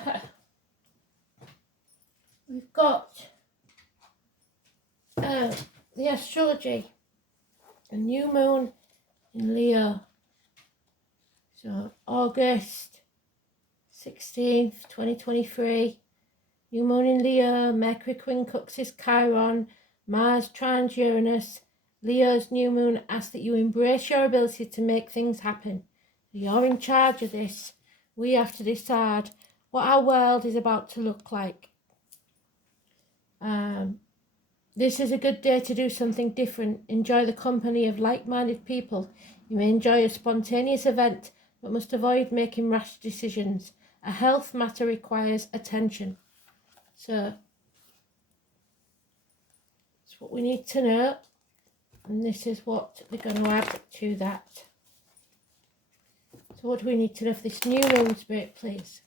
Okay. We've got the astrology, a new moon in Leo. So August 16th, 2023. New moon in Leo, Mercury quincunxes Chiron, Mars trines Uranus. Leo's new moon asks that you embrace your ability to make things happen. You're in charge of this. We have to decide what our world is about to look like. This is a good day to do something different. Enjoy the company of like-minded people. You may enjoy a spontaneous event, but must avoid making rash decisions. A health matter requires attention. So, that's what we need to know. And this is what they're going to add to that. So what do we need to know for this new moon, Spirit, please?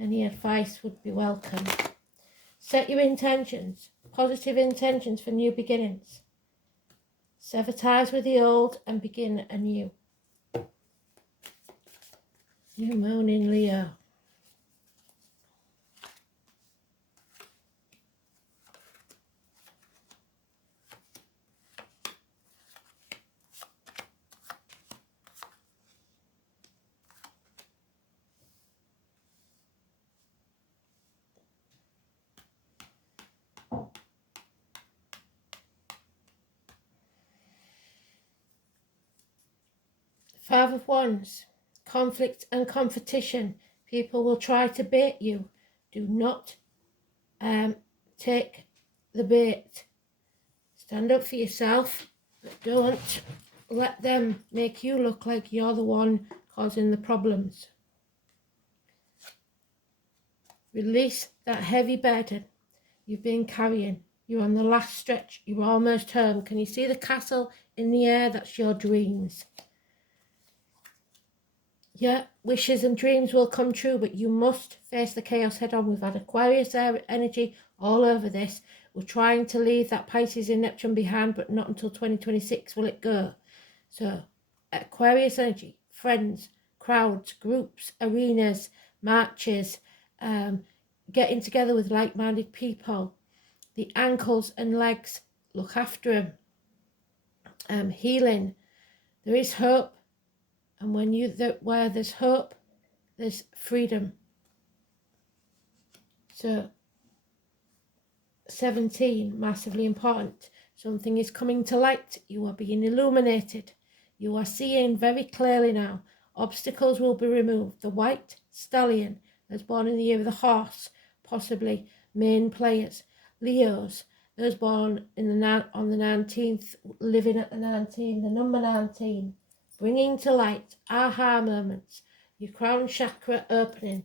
Any advice would be welcome. Set your intentions. Positive intentions for new beginnings. Sever ties with the old and begin anew. New moon in Leo. Five of Wands, conflict and competition. People will try to bait you. Do not take the bait. Stand up for yourself, but don't let them make you look like you're the one causing the problems. Release that heavy burden you've been carrying. You're on the last stretch. You're almost home. Can you see the castle in the air? That's your dreams. Yeah, wishes and dreams will come true, but you must face the chaos head on. We've had Aquarius energy all over this. We're trying to leave that Pisces and Neptune behind, but not until 2026 will it go. So, Aquarius energy, friends, crowds, groups, arenas, marches, getting together with like-minded people. The ankles and legs, look after them. Healing. There is hope. And where there's hope, there's freedom. So, 17, massively important. Something is coming to light. You are being illuminated. You are seeing very clearly now. Obstacles will be removed. The white stallion that's born in the year of the horse, possibly main players. Leos, those born on the 19th, living at the 19, the number 19. Bringing to light aha moments, your crown chakra opening,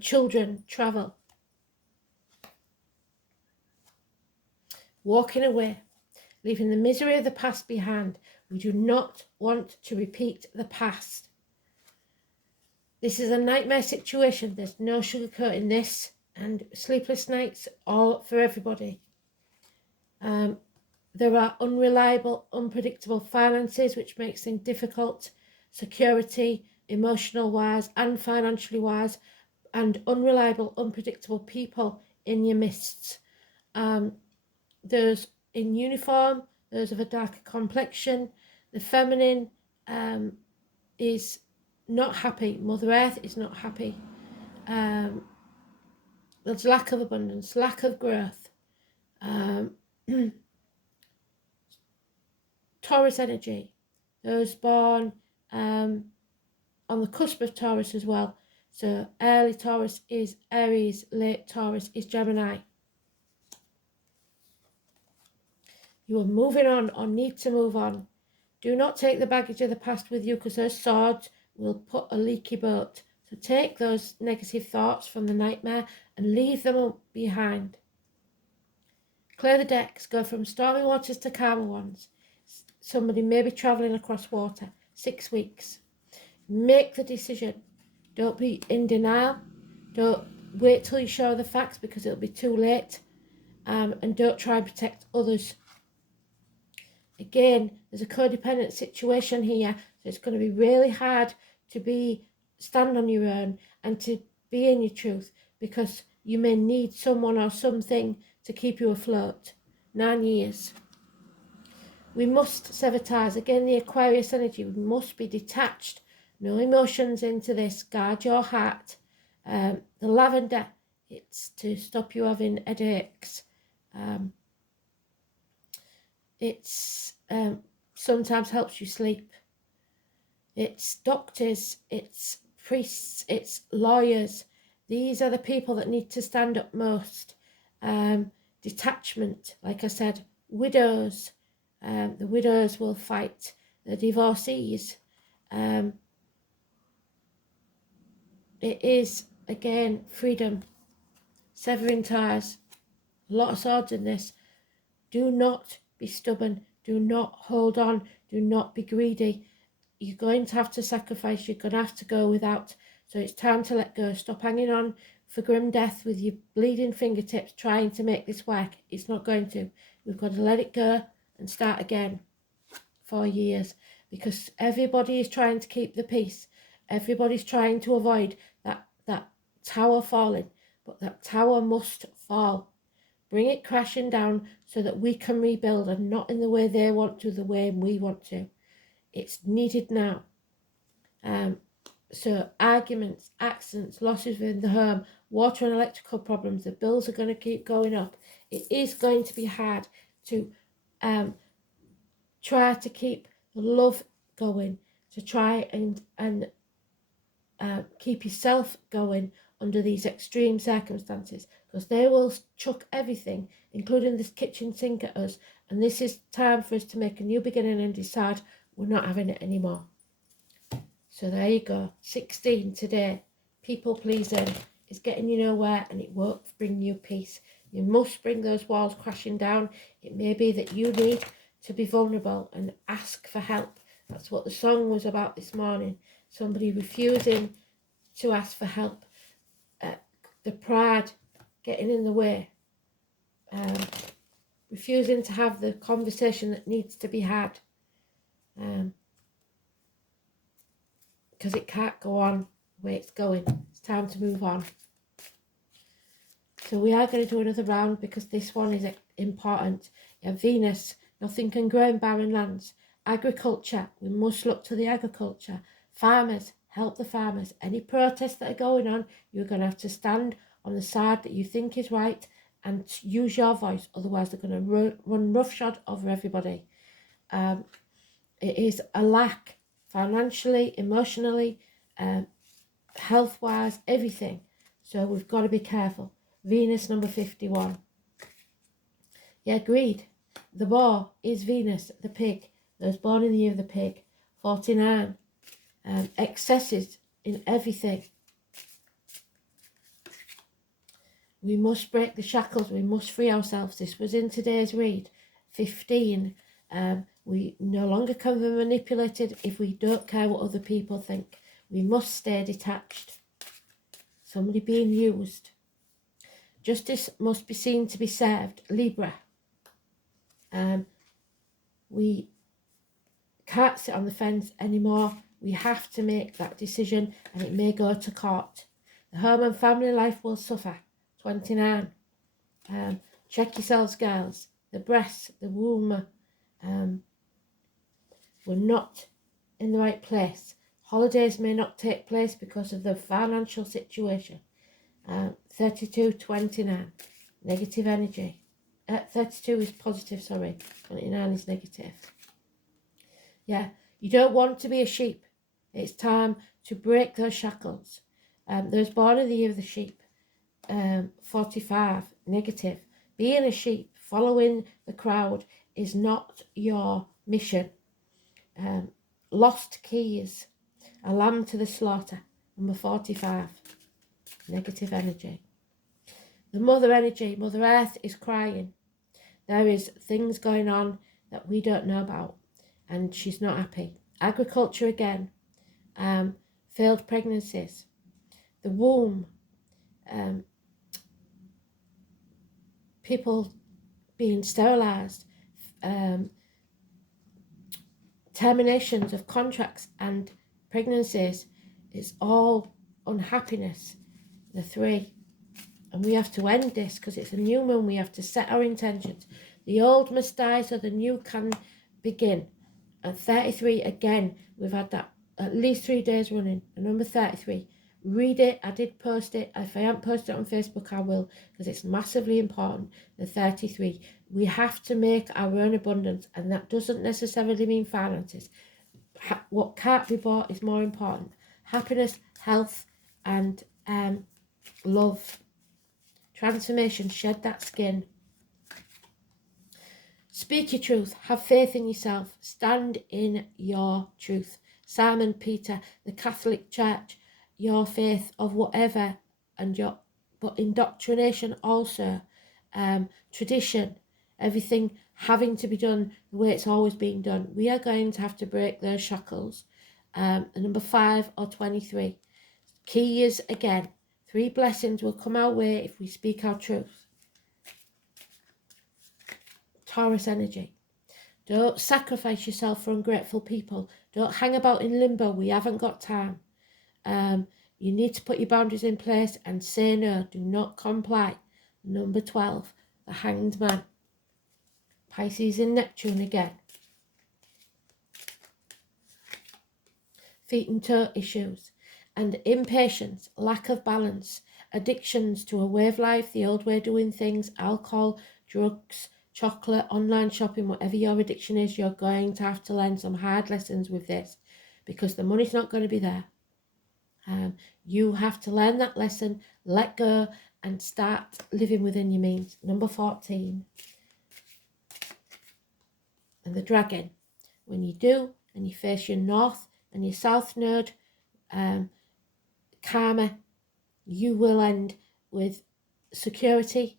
children, travel, walking away, leaving the misery of the past behind. We do not want to repeat the past. This is a nightmare situation. There's no sugarcoating this, and sleepless nights all for everybody. There are unreliable, unpredictable finances, which makes things difficult. Security, emotional wise and financially wise, and unreliable, unpredictable people in your midst. Those in uniform, those of a darker complexion. The feminine is not happy. Mother Earth is not happy. There's lack of abundance, lack of growth. Taurus energy, those born on the cusp of Taurus as well. So early Taurus is Aries, late Taurus is Gemini. You are moving on or need to move on. Do not take the baggage of the past with you, because those swords will put a leaky boat. So take those negative thoughts from the nightmare and leave them behind. Clear the decks, go from stormy waters to calmer ones. Somebody may be travelling across water. 6 weeks. Make the decision. Don't be in denial. Don't wait till you show the facts, because it'll be too late. And don't try and protect others. Again, there's a codependent situation here. So it's going to be really hard to stand on your own and to be in your truth, because you may need someone or something to keep you afloat. 9 years. We must sever ties. Again, the Aquarius energy, we must be detached. No emotions into this. Guard your heart. The lavender, it's to stop you having headaches. It's sometimes helps you sleep. It's doctors, it's priests, it's lawyers. These are the people that need to stand up most. Detachment, like I said, widows. The widows will fight the divorcees. It is, again, freedom, severing ties. A lot of swords in this. Do not be stubborn. Do not hold on. Do not be greedy. You're going to have to sacrifice. You're going to have to go without. So it's time to let go. Stop hanging on for grim death with your bleeding fingertips trying to make this work. It's not going to. We've got to let it go and start again. 4 years. Because everybody is trying to keep the peace. Everybody's trying to avoid that tower falling. But that tower must fall. Bring it crashing down so that we can rebuild, and not in the way they want to, the way we want to. It's needed now. So arguments, accidents, losses within the home, water and electrical problems, the bills are going to keep going up. It is going to be hard to try to keep the love going, to try and keep yourself going under these extreme circumstances, because they will chuck everything, including this kitchen sink, at us. And this is time for us to make a new beginning and decide we're not having it anymore. So there you go. 16 today. People pleasing is getting you nowhere, and it won't bring you peace. You must bring those walls crashing down. It may be that you need to be vulnerable and ask for help. That's what the song was about this morning. Somebody refusing to ask for help. The pride getting in the way. Refusing to have the conversation that needs to be had. Because it can't go on the way it's going. It's time to move on. So we are going to do another round, because this one is important. You have Venus. Nothing can grow in barren lands. Agriculture. We must look to the agriculture. Farmers. Help the farmers. Any protests that are going on, you're going to have to stand on the side that you think is right and use your voice. Otherwise, they're going to run roughshod over everybody. It is a lack financially, emotionally, health-wise, everything. So we've got to be careful. Venus number 51. Yeah, greed. The boar is Venus, the pig. Those born in the year of the pig. 49. Excesses in everything. We must break the shackles. We must free ourselves. This was in today's read. 15. We no longer can be manipulated if we don't care what other people think. We must stay detached. Somebody being used. Justice must be seen to be served. Libra. We can't sit on the fence anymore. We have to make that decision, and it may go to court. The home and family life will suffer. 29. Check yourselves, girls. The breasts, the womb, we're not in the right place. Holidays may not take place because of the financial situation. 32-29. Negative energy. 32 is positive, sorry. 29 is negative. Yeah, you don't want to be a sheep. It's time to break those shackles. Those born in the year of the sheep. 45, negative. Being a sheep, following the crowd, is not your mission. Lost keys. A lamb to the slaughter. Number 45, negative energy. The mother energy, Mother Earth is crying. There is things going on that we don't know about, and she's not happy. Agriculture again. Failed pregnancies. The womb. People being sterilised. Terminations of contracts and pregnancies. It's all unhappiness. the 3. And we have to end this because it's a new moon. We have to set our intentions. The old must die so the new can begin. At 33, again, we've had that at least 3 days running. And number 33, read it. I did post it. If I haven't posted it on Facebook, I will, because it's massively important. The 33, we have to make our own abundance, and that doesn't necessarily mean finances. What can't be bought is more important. Happiness, health, and love. Transformation, shed that skin. Speak your truth. Have faith in yourself. Stand in your truth. Simon Peter, the Catholic Church, your faith of whatever, and but indoctrination also, tradition, everything having to be done the way it's always been done. We are going to have to break those shackles. Number 5 or 23. Key is, again, 3 blessings will come our way if we speak our truth. Taurus energy. Don't sacrifice yourself for ungrateful people. Don't hang about in limbo. We haven't got time. You need to put your boundaries in place and say no. Do not comply. Number 12, the Hanged Man. Pisces in Neptune again. Feet and toe issues. And impatience, lack of balance, addictions to a way of life, the old way of doing things, alcohol, drugs, chocolate, online shopping, whatever your addiction is, you're going to have to learn some hard lessons with this, because the money's not going to be there. You have to learn that lesson, let go, and start living within your means. Number 14. And the Dragon. When you do, and you face your north and your south node, karma, you will end with security,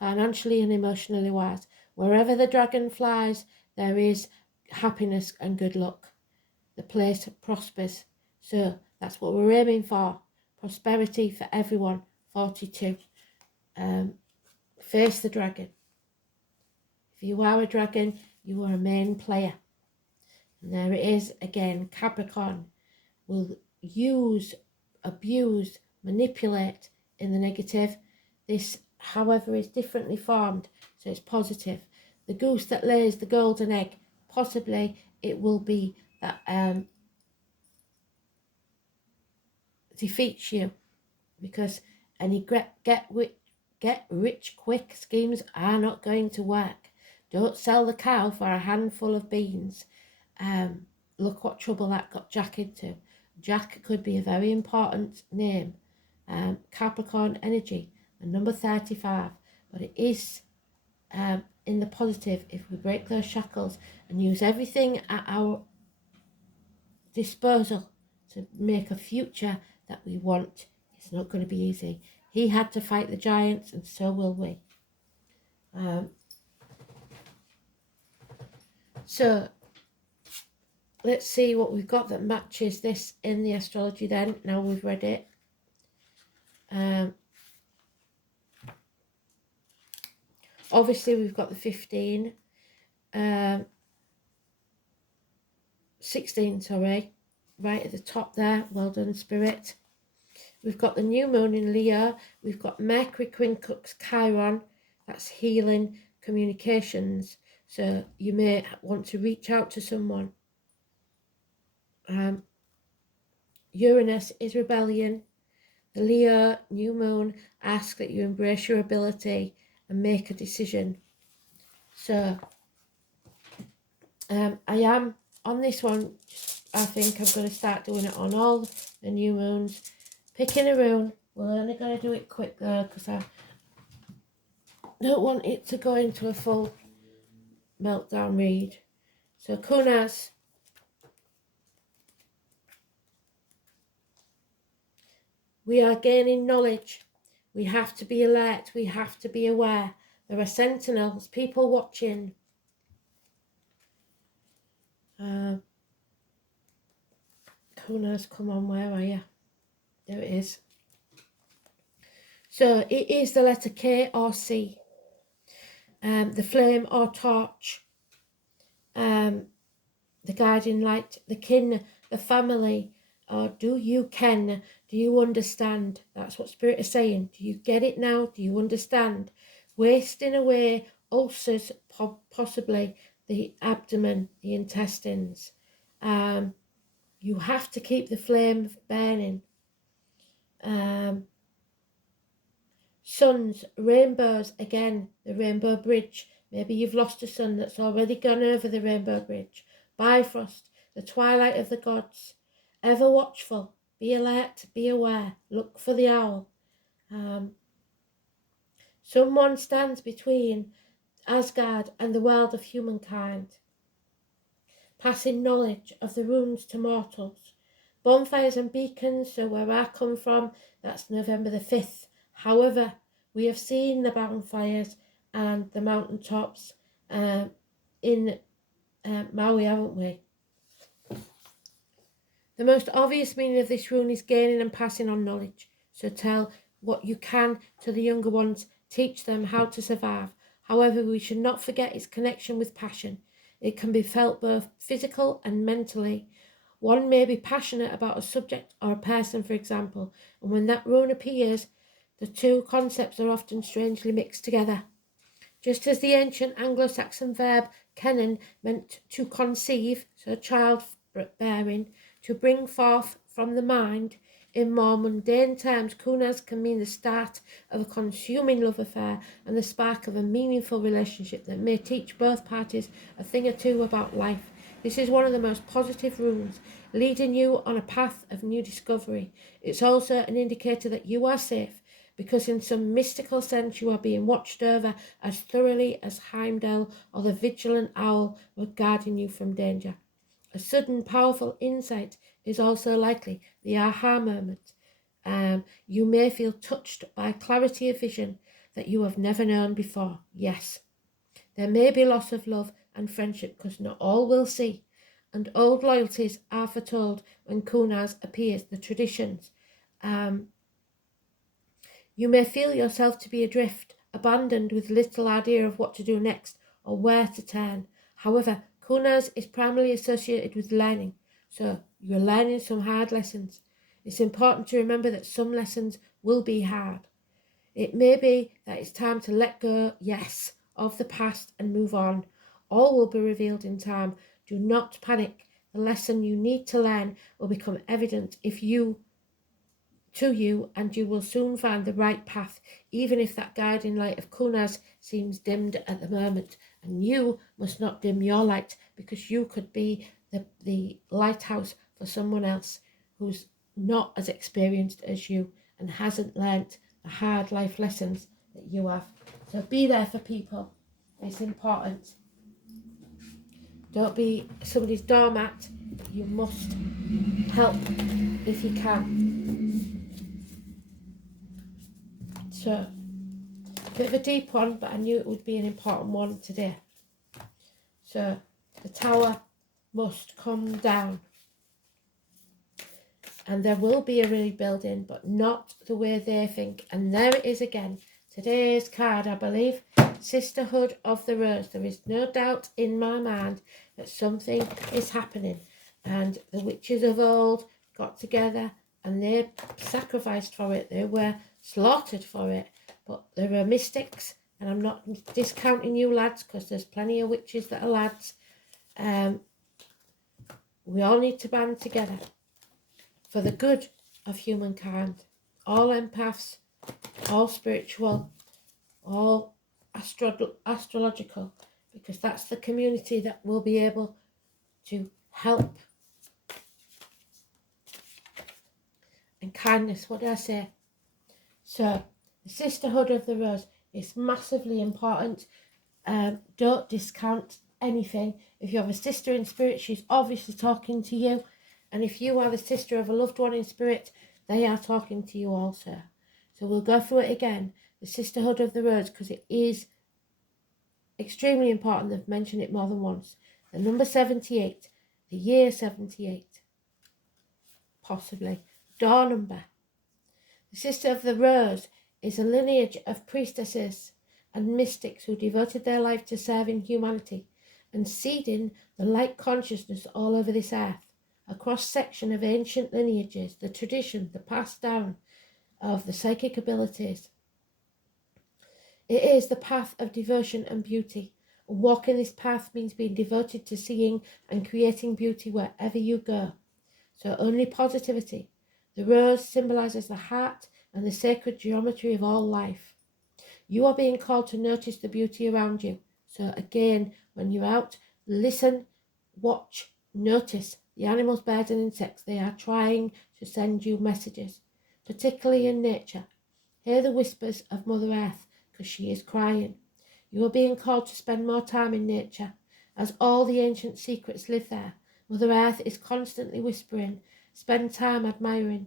financially and emotionally wise. Wherever the dragon flies, there is happiness and good luck. The place prospers. So that's what we're aiming for. Prosperity for everyone. 42. Face the dragon. If you are a dragon, you are a main player. And there it is again. Capricorn will use, abuse, manipulate in the negative. This, however, is differently formed, so it's positive. The goose that lays the golden egg, possibly it will be that defeats you, because any get rich quick schemes are not going to work. Don't sell the cow for a handful of beans. Look what trouble that got Jack into. Jack could be a very important name. Capricorn energy, and number 35. But it is in the positive if we break those shackles and use everything at our disposal to make a future that we want. It's not going to be easy. He had to fight the giants, and so will we. So let's see what we've got that matches this in the astrology then, now we've read it. Obviously we've got the 15, 16, sorry, right at the top there. Well done, Spirit. We've got the new moon in Leo. We've got Mercury, Quincunx, Chiron. That's healing, communications. So you may want to reach out to someone. Uranus is rebellion. The Leo new moon asks that you embrace your ability and make a decision. So I am on this one. I think I'm going to start doing it on all the new moons. Picking a rune. We're only going to do it quick though, because I don't want it to go into a full meltdown read. So Kunas. We are gaining knowledge. We have to be alert. We have to be aware. There are sentinels, people watching. Kunas, come on, where are you? There it is. So it is the letter K or C. The flame or torch. The guardian light, the kin, the family, Or do you ken? Do you understand? That's what Spirit is saying. Do you get it now? Do you understand? Wasting away ulcers, possibly the abdomen, the intestines. You have to keep the flame burning. Suns, rainbows, again, the rainbow bridge. Maybe you've lost a son that's already gone over the rainbow bridge. Bifrost, the twilight of the gods. Ever watchful, be alert, be aware, look for the owl. Someone stands between Asgard and the world of humankind, passing knowledge of the runes to mortals. Bonfires and beacons, so where I come from, that's November the 5th. However, we have seen the bonfires and the mountaintops in Maui, haven't we? The most obvious meaning of this rune is gaining and passing on knowledge. So tell what you can to the younger ones, teach them how to survive. However, we should not forget its connection with passion. It can be felt both physical and mentally. One may be passionate about a subject or a person, for example, and when that rune appears, the two concepts are often strangely mixed together. Just as the ancient Anglo-Saxon verb kennen meant to conceive, so childbearing, to bring forth from the mind, in more mundane terms, kunas can mean the start of a consuming love affair and the spark of a meaningful relationship that may teach both parties a thing or two about life. This is one of the most positive runes, leading you on a path of new discovery. It's also an indicator that you are safe, because in some mystical sense you are being watched over as thoroughly as Heimdall or the vigilant owl were guarding you from danger. A sudden powerful insight is also likely, the aha moment. You may feel touched by clarity of vision that you have never known before. Yes, there may be loss of love and friendship because not all will see, and old loyalties are foretold when kunas appears, the traditions. You may feel yourself to be adrift, abandoned with little idea of what to do next or where to turn. However, kunas is primarily associated with learning, so you're learning some hard lessons. It's important to remember that some lessons will be hard. It may be that it's time to let go, yes, of the past and move on. All will be revealed in time. Do not panic. The lesson you need to learn will become evident to you, and you will soon find the right path, even if that guiding light of kunas seems dimmed at the moment. And you must not dim your light, because you could be the lighthouse for someone else who's not as experienced as you and hasn't learnt the hard life lessons that you have. So be there for people. It's important. Don't be somebody's doormat. You must help if you can. So, a bit of a deep one, but I knew it would be an important one today. So, the tower must come down. And there will be a rebuilding, but not the way they think. And there it is again. Today's card, I believe, Sisterhood of the Rose. There is no doubt in my mind that something is happening. And the witches of old got together and they sacrificed for it. They were slaughtered for it. But there are mystics, and I'm not discounting you lads, because there's plenty of witches that are lads. We all need to band together for the good of humankind. All empaths, all spiritual, all astrological, because that's the community that will be able to help. And kindness, what did I say? So, the Sisterhood of the Rose is massively important. Don't discount anything. If you have a sister in spirit, she's obviously talking to you. And if you are the sister of a loved one in spirit, they are talking to you also. So we'll go through it again. The Sisterhood of the Rose, because it is extremely important. They've mentioned it more than once. The number 78, the year 78, possibly. Door number. The Sister of the Rose is a lineage of priestesses and mystics who devoted their life to serving humanity and seeding the light consciousness all over this earth. a cross-section of ancient lineages, the tradition, the passed down of the psychic abilities. It is the path of devotion and beauty. Walking this path means being devoted to seeing and creating beauty wherever you go. So only positivity. The rose symbolizes the heart and the sacred geometry of all life. You are being called to notice the beauty around you. So again, when you're out, listen, watch, notice the animals, birds and insects. They are trying to send you messages, particularly in nature. Hear the whispers of Mother Earth, because she is crying. You are being called to spend more time in nature, as all the ancient secrets live there. Mother Earth is constantly whispering. Spend time admiring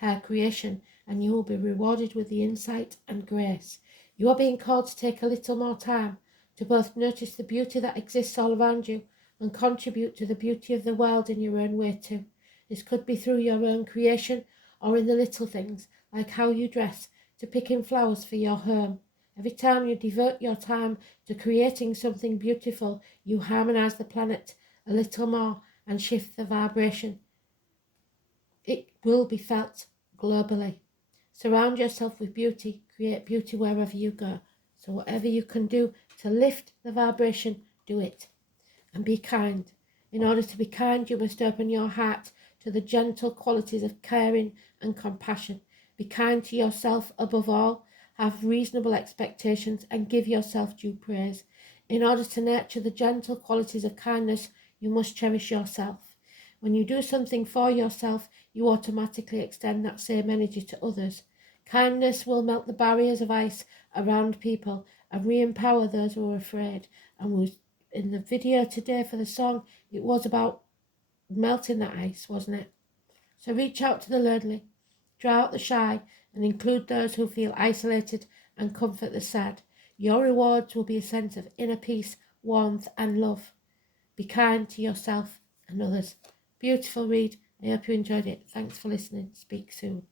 her creation, and you will be rewarded with the insight and grace. You are being called to take a little more time to both notice the beauty that exists all around you and contribute to the beauty of the world in your own way too. This could be through your own creation or in the little things, like how you dress, to picking flowers for your home. Every time you devote your time to creating something beautiful, you harmonize the planet a little more and shift the vibration. It will be felt globally. Surround yourself with beauty. Create beauty wherever you go. So whatever you can do to lift the vibration, do it. And be kind. In order to be kind, you must open your heart to the gentle qualities of caring and compassion. Be kind to yourself above all. Have reasonable expectations and give yourself due praise. In order to nurture the gentle qualities of kindness, you must cherish yourself. When you do something for yourself, you automatically extend that same energy to others. Kindness will melt the barriers of ice around people and re-empower those who are afraid. And in the video today for the song, it was about melting that ice, wasn't it? So reach out to the lonely, draw out the shy, and include those who feel isolated and comfort the sad. Your rewards will be a sense of inner peace, warmth and love. Be kind to yourself and others. Beautiful read. I hope you enjoyed it. Thanks for listening. Speak soon.